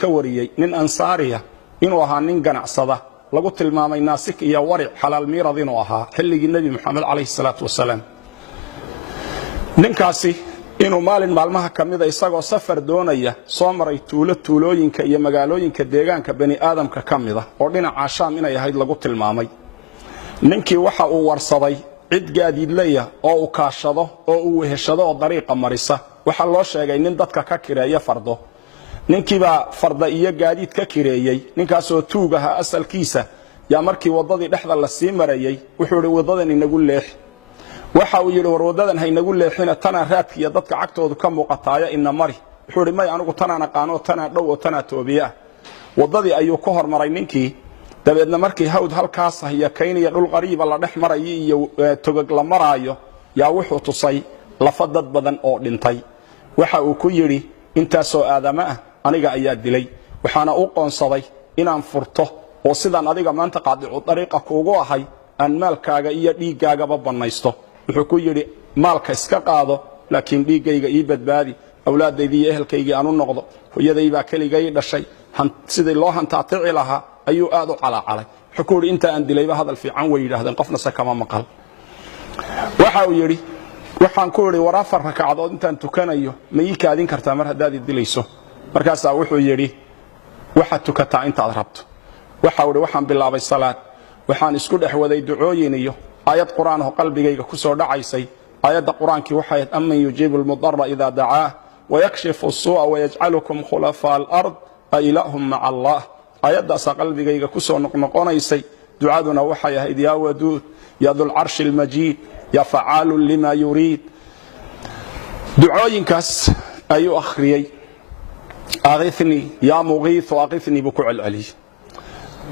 ka wariyay nin ansaariya inuu ahaa nin ganacsada lagu tilmaamay naasik iyo waric xalaal miirad inuu ahaa xilligii nabi maxamed calayhi salaatu wasalaam ninkaasi inuu maalin maalmaha kamida isagoo safar doonaya soo maray tuulooyinka iyo magaalooyinka deegaanka bani aadamka kamida oo dhinaca shaam inay ahayd lagu tilmaamay ninkii waxa uu warsaday cid gaadiidleeya oo uu kaashado oo uu weheshado oo dariiqa marisa waxa loo sheegay nin dadka ka kireeya fardo ninkiiba farda iyo gaadiid ka kireeyay ninkaasoo tuugaha asalkiisa yaa markii wadadii dhexda la sii marayay wuxuu yiri wadadan inagu leex waxa uu yiri war wadadan haynagu leexina tana raadkiya dadka cagtoodu ka muuqataaya ina mari wuxuu yiri may anigu tana aqaano tana dhow oo tana toobiya wadadii ayuu ka hormaray ninkii dabeedna markii hawd halkaas ahiya kayniya dhul qariiba la dhex maray iyo togag la maraayo yaa wuxuu tusay lafa dad badan oo dhintay waxa uu ku yiri intaasoo aadama ah aniga ayaa dilay waxaana u qoonsaday inaan furto oo sidaan adiga maanta qaadicu dariiqa kuugu ahay aan maalkaaga iyo dhiigaagaba banaysto wuxuu ku yiri maalka iska qaado laakiin dhiigayga ii badbaadi awlaadaydii iyo ehelkaygii aan u noqdo hooyadayba kaligay dhashay sidii loo hantaatici lahaa ayuu aad u calacalay wuxuu ku yiri inta aan dilayba hadal fiican way yiraahdeen qofna sakama maqal waxa uu yiri waxaan ku yiri warafar rakacadood intaan tukanayo ma ii kaadin kartaa mar hadaad dilayso markaas wuxuu yiri waxa tukataa inta aad rabto waxa uu yiri waxaan bilaabay salaad waxaan isku dhaxwaday ducooyin iyo ayad quraan oo qalbigayga ku soo dhacaysay ayada quraankii waxay amman yujibul mudarra idha da'aa wa yakshifu as-su'a wa yaj'alukum khulafa al-ard a ilahum ma'a Allah ayada qalbigayga ku soo noqonaysay ducaduna waxay ahayd ya wadud ya dhul arsh al-majid ya fa'alu lima yurid ducooyinkaas ayuu akhriyay aghithni ya mughith wa aghithni bi ku'al ali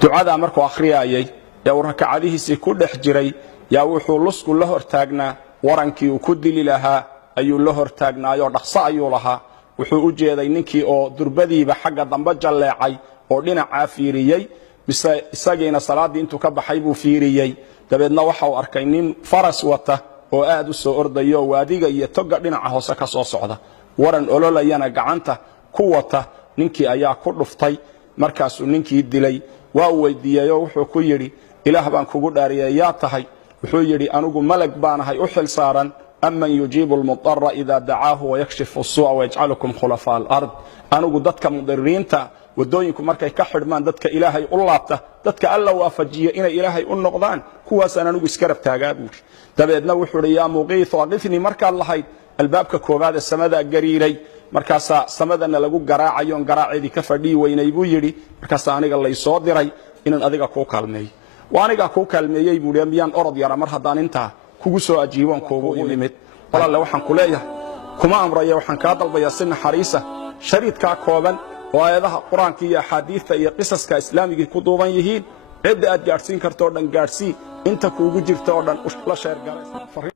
ducada markuu akhriyay yaa rakacadihiisa ku dhex jiray yaa wuxuu lusku la hortaagnaa warankii uu ku dili lahaa ayuu la hortaagnaayo dhaqso ayuu lahaa wuxuu u jeeday ninkii oo durbadiiba xagga dambe jaleecay oo dhinaca fiiriyay isagiina salaadii intuu ka baxay buu fiiriyay dabeedna waxa uu arkay nin faras wata oo aad u soo ordayo waadiga iyo toga dhinaca hoose ka soo socda waran ololayana gacanta ku wata ninkii ayaa ku dhuftay markaasuu ninkii dilay waa weydiiyay oo wuxuu ku yiri ilaah baan kugu dhaariyay yaa tahay wuxuu yiri anigu malag baanahay u xil saaran amman yujibul mudarra idha da'aahu wa yakshifu as-su'a wa yaj'alukum khulafa al-ard anigu dadka mudariinta wadooyinku markay ka xidhmaan dadka ilaahay u laabta dadka alla waafajiyo inay ilaahay u noqdaan kuwaas aan anigu iska rabtaagaa buuri dabeedna wuxuu yiri yaa muqiith waqifni markaad lahayd albaabka koobaad samada gariiray markaas samadana lagu garaacayo garaaceedii ka fadhii weynay buu yiri markaas aniga la soo diray inaan adiga ku kaalmeeyo waaniga ku kaalmeeyay buu miyaan orod yara mar hadaan inta kugu soo ajiiban kuugu imid walaal waxaan ku leeyahay kuma amraya waxaan ka dalbayaa sin xariisa shariidka kooban oo ayadaha quraanka iyo xadiiska iyo qisaska islaamiga ku duuban yihiin cid aad gaarsiin karto dhan gaarsii inta kuugu jirto dhan la sheer garay